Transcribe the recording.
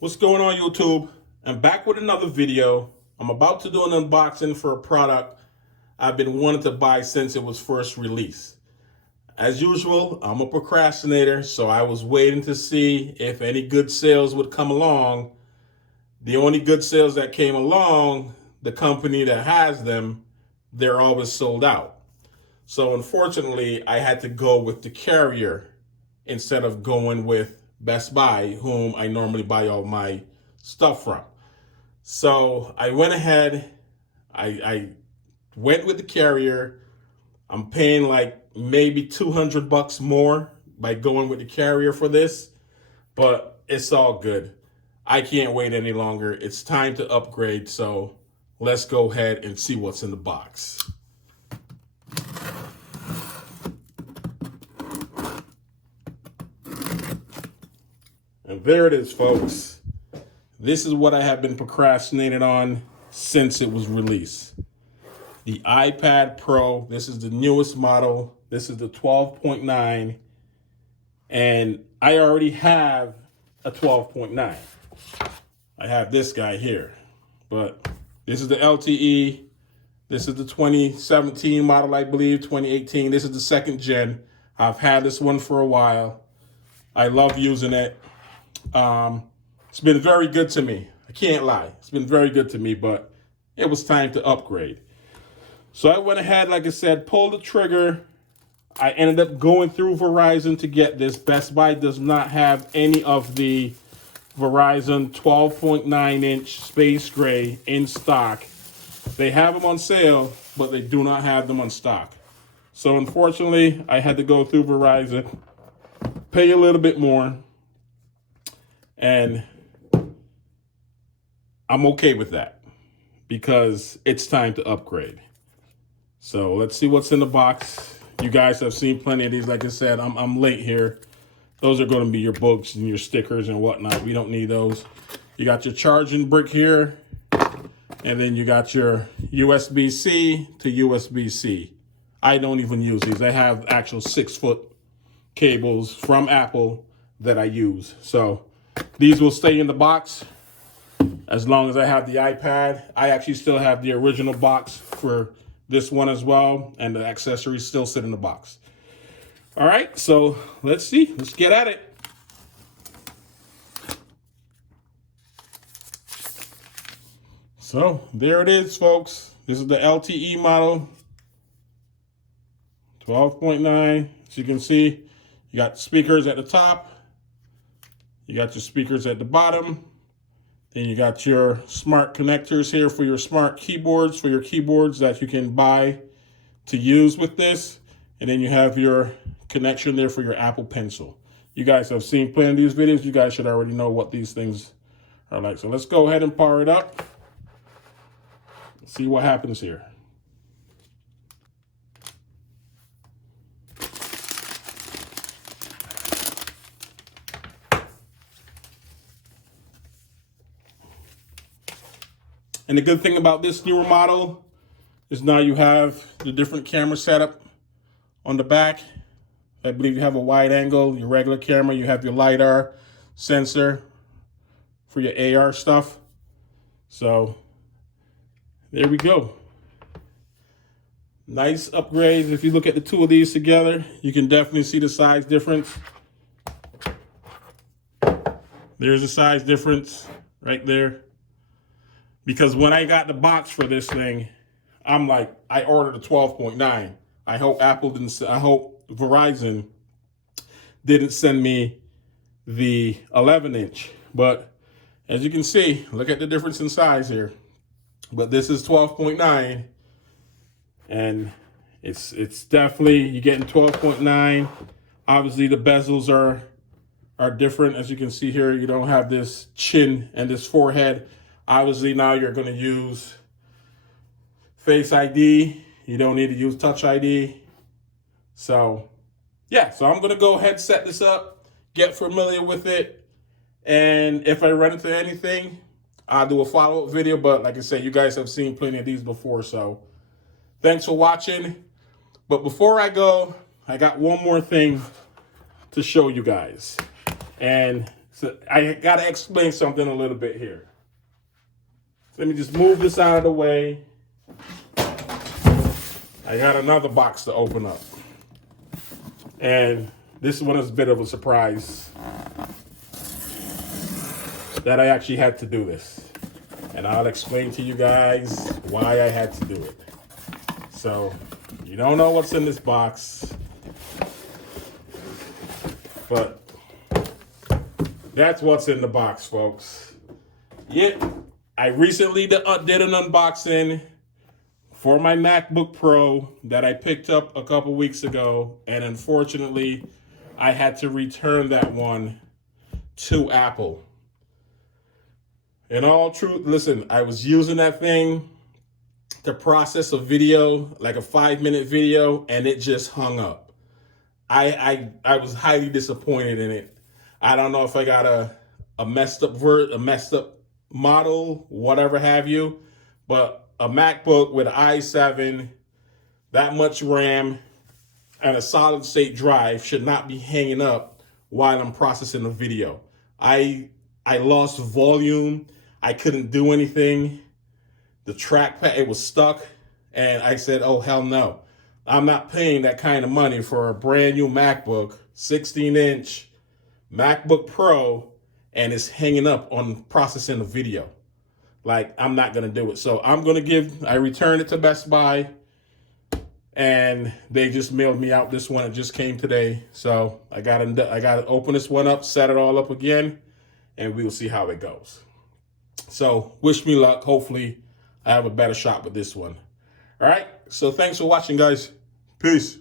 What's going on, YouTube? I'm back with another video. I'm about to do an unboxing for a product I've been wanting to buy since it was first released. As usual, I'm a procrastinator, so I was waiting to see if any good sales would come along. The only good sales that came along, the company that has them, they're always sold out. So unfortunately, I had to go with the carrier instead of going with Best Buy, whom I normally buy all my stuff from. So I went ahead, I went with the carrier. I'm paying like maybe $200 more by going with the carrier for this, but it's all good. I can't wait any longer. It's time to upgrade, so let's go ahead and see what's in the box. And there it is, folks. This is what I have been procrastinating on since it was released. The iPad Pro. This is the newest model. This is the 12.9. And I already have a 12.9. I have this guy here. But this is the LTE. This is the 2017 model, I believe, 2018. This is the second gen. I've had this one for a while. I love using it. It's been very good to me. I can't lie. It's been very good to me, but it was time to upgrade. So I went ahead, like I said, pulled the trigger. I ended up going through Verizon to get this. Best Buy does not have any of the Verizon 12.9-inch Space Gray in stock. They have them on sale, but they do not have them on stock. So unfortunately, I had to go through Verizon, pay a little bit more, and I'm okay with that because it's time to upgrade. So let's see what's in the box. You guys have seen plenty of these. Like I said, I'm late here. Those are going to be your books and your stickers and whatnot. We don't need those. You got your charging brick here. And then you got your USB-C to USB-C. I don't even use these. I have actual 6-foot cables from Apple that I use. So these will stay in the box as long as I have the iPad. I actually still have the original box for this one as well, and the accessories still sit in the box. All right, so let's see. Let's get at it. So there it is, folks. This is the LTE model, 12.9. As you can see, you got speakers at the top. You got your speakers at the bottom. Then you got your smart connectors here for your smart keyboards, for your keyboards that you can buy to use with this. And then you have your connection there for your Apple Pencil. You guys have seen plenty of these videos. You guys should already know what these things are like. So let's go ahead and power it up. See what happens here. And the good thing about this newer model is now you have the different camera setup on the back. I believe you have a wide angle, your regular camera, you have your LiDAR sensor for your AR stuff. So there we go. Nice upgrades. If you look at the two of these together, you can definitely see the size difference. There's a size difference right there. Because when I got the box for this thing, I'm like, I ordered a 12.9. I hope Verizon didn't send me the 11-inch. But as you can see, look at the difference in size here. But this is 12.9, and it's definitely, you're getting 12.9. Obviously, the bezels are different. As you can see here, you don't have this chin and this forehead. Obviously, now you're going to use Face ID. You don't need to use Touch ID. So, yeah. So I'm going to go ahead, set this up, get familiar with it. And if I run into anything, I'll do a follow-up video. But like I said, you guys have seen plenty of these before. So thanks for watching. But before I go, I got one more thing to show you guys. And So I got to explain something a little bit here. So let me just move this out of the way. I got another box to open up. And this one is a bit of a surprise that I actually had to do this. And I'll explain to you guys why I had to do it. So, you don't know what's in this box, but that's what's in the box, folks. Yeah, I recently did an unboxing for my MacBook Pro that I picked up a couple weeks ago, and unfortunately, I had to return that one to Apple. In all truth, listen, I was using that thing to process a video, like a 5-minute video, and it just hung up. I was highly disappointed in it. I don't know if I got a messed up model, whatever have you, but a MacBook with an i7, that much RAM, and a solid state drive should not be hanging up while I'm processing a video. I lost volume. I couldn't do anything. The trackpad, it was stuck. And I said, oh, hell no. I'm not paying that kind of money for a brand new MacBook, 16-inch MacBook Pro, and it's hanging up on processing a video. Like, I'm not going to do it. So I returned it to Best Buy, and they just mailed me out this one. It just came today. So I got to open this one up, set it all up again, and we'll see how it goes. So wish me luck. Hopefully I have a better shot with this one. All right. So thanks for watching, guys. Peace.